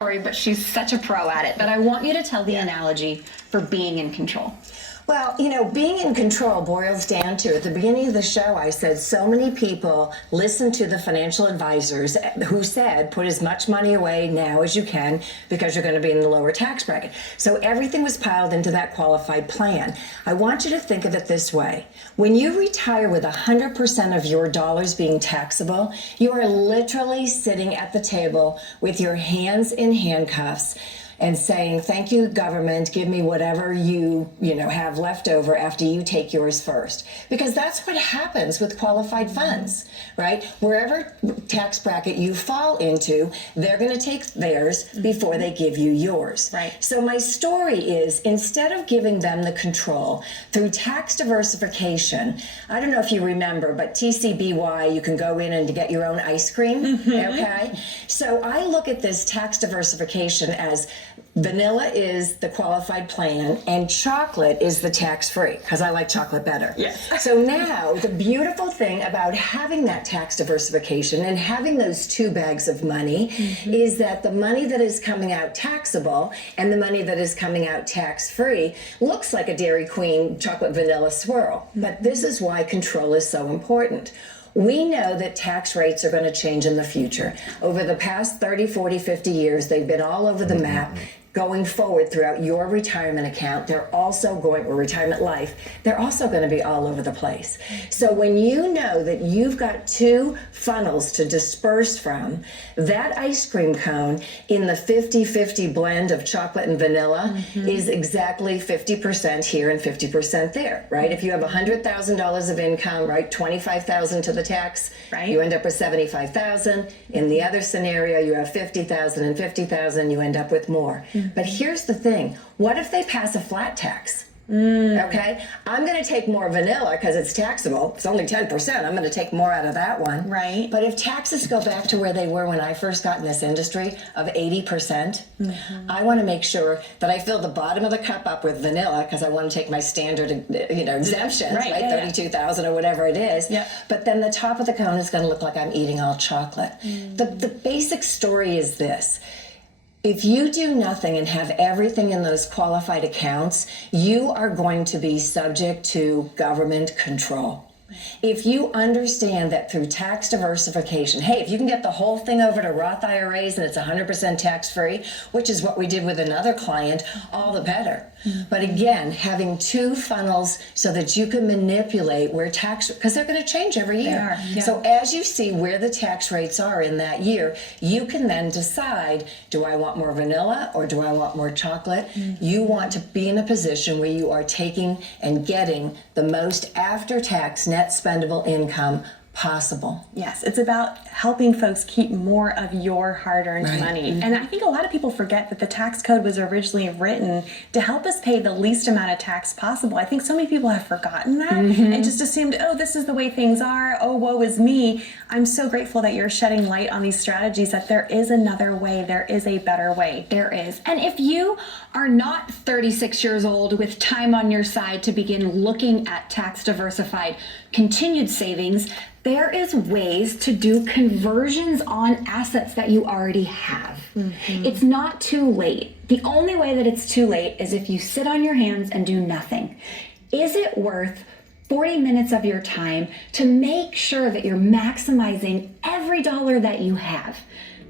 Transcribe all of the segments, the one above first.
story, but she's such a pro at it. But I want you to tell the analogy for being in control. Well, being in control boils down to, at the beginning of the show, I said so many people listen to the financial advisors who said, put as much money away now as you can because you're going to be in the lower tax bracket. So everything was piled into that qualified plan. I want you to think of it this way. When you retire with 100% of your dollars being taxable, you are literally sitting at the table with your hands in handcuffs and saying, thank you, government, give me whatever you have left over after you take yours first. Because that's what happens with qualified funds, right? Wherever tax bracket you fall into, they're going to take theirs before they give you yours. Right. So my story is, instead of giving them the control through tax diversification, I don't know if you remember, but TCBY, you can go in and get your own ice cream, okay? So I look at this tax diversification as vanilla is the qualified plan and chocolate is the tax-free, because I like chocolate better. Yes. So now the beautiful thing about having that tax diversification and having those two bags of money is that the money that is coming out taxable and the money that is coming out tax-free looks like a Dairy Queen chocolate vanilla swirl. But this is why control is so important. We know that tax rates are going to change in the future. Over the past 30, 40, 50 years, they've been all over the map. Going forward throughout your retirement account, they're also going, or retirement life, they're also going to be all over the place. So when you know that you've got two funnels to disperse from, that ice cream cone in the 50-50 blend of chocolate and vanilla is exactly 50% here and 50% there, right? If you have $100,000 of income, right, $25,000 to the tax, right, you end up with $75,000. In the other scenario, you have $50,000 and $50,000, you end up with more. But here's the thing. What if they pass a flat tax? Okay? I'm going to take more vanilla because it's taxable. It's only 10%. I'm going to take more out of that one. Right. But if taxes go back to where they were when I first got in this industry of 80%, I want to make sure that I fill the bottom of the cup up with vanilla because I want to take my standard, exemptions, right? Yeah, 32,000 or whatever it is. Yeah. But then the top of the cone is going to look like I'm eating all chocolate. The basic story is this. If you do nothing and have everything in those qualified accounts, you are going to be subject to government control. If you understand that through tax diversification, hey, if you can get the whole thing over to Roth IRAs and it's 100% tax-free, which is what we did with another client, all the better. But again, having two funnels so that you can manipulate where tax, because they're going to change every year. They are, yeah. So as you see where the tax rates are in that year, you can then decide, do I want more vanilla or do I want more chocolate? You want to be in a position where you are taking and getting the most after-tax net spendable income possible. Yes, it's about helping folks keep more of your hard-earned money. And I think a lot of people forget that the tax code was originally written to help us pay the least amount of tax possible. I think so many people have forgotten that and just assumed, oh, this is the way things are. Oh, woe is me. I'm so grateful that you're shedding light on these strategies, that there is another way. There is a better way. There is. And if you are not 36 years old with time on your side to begin looking at tax diversified continued savings, there is ways to do conversions on assets that you already have. It's not too late. The only way that it's too late is if you sit on your hands and do nothing. Is it worth 40 minutes of your time to make sure that you're maximizing every dollar that you have?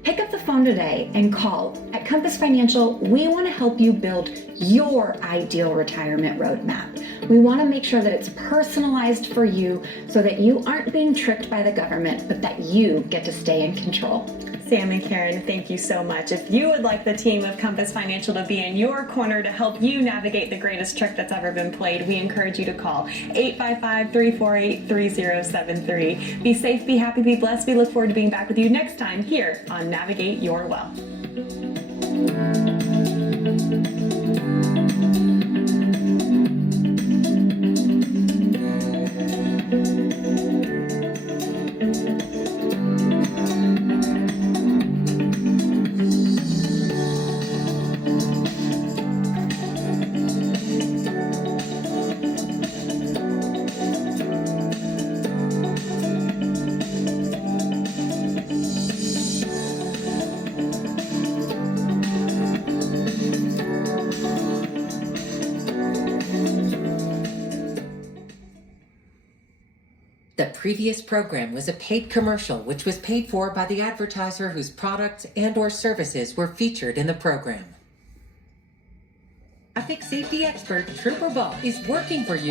Pick up the phone today and call. At Compass Financial, we want to help you build your ideal retirement roadmap. We want to make sure that it's personalized for you so that you aren't being tricked by the government, but that you get to stay in control. Sam and Karen, thank you so much. If you would like the team of Compass Financial to be in your corner to help you navigate the greatest trick that's ever been played, we encourage you to call 855-348-3073. Be safe, be happy, be blessed. We look forward to being back with you next time here on Navigate Your Wealth. The previous program was a paid commercial which was paid for by the advertiser whose products and/or services were featured in the program. Traffic safety expert Trooper Ball is working for you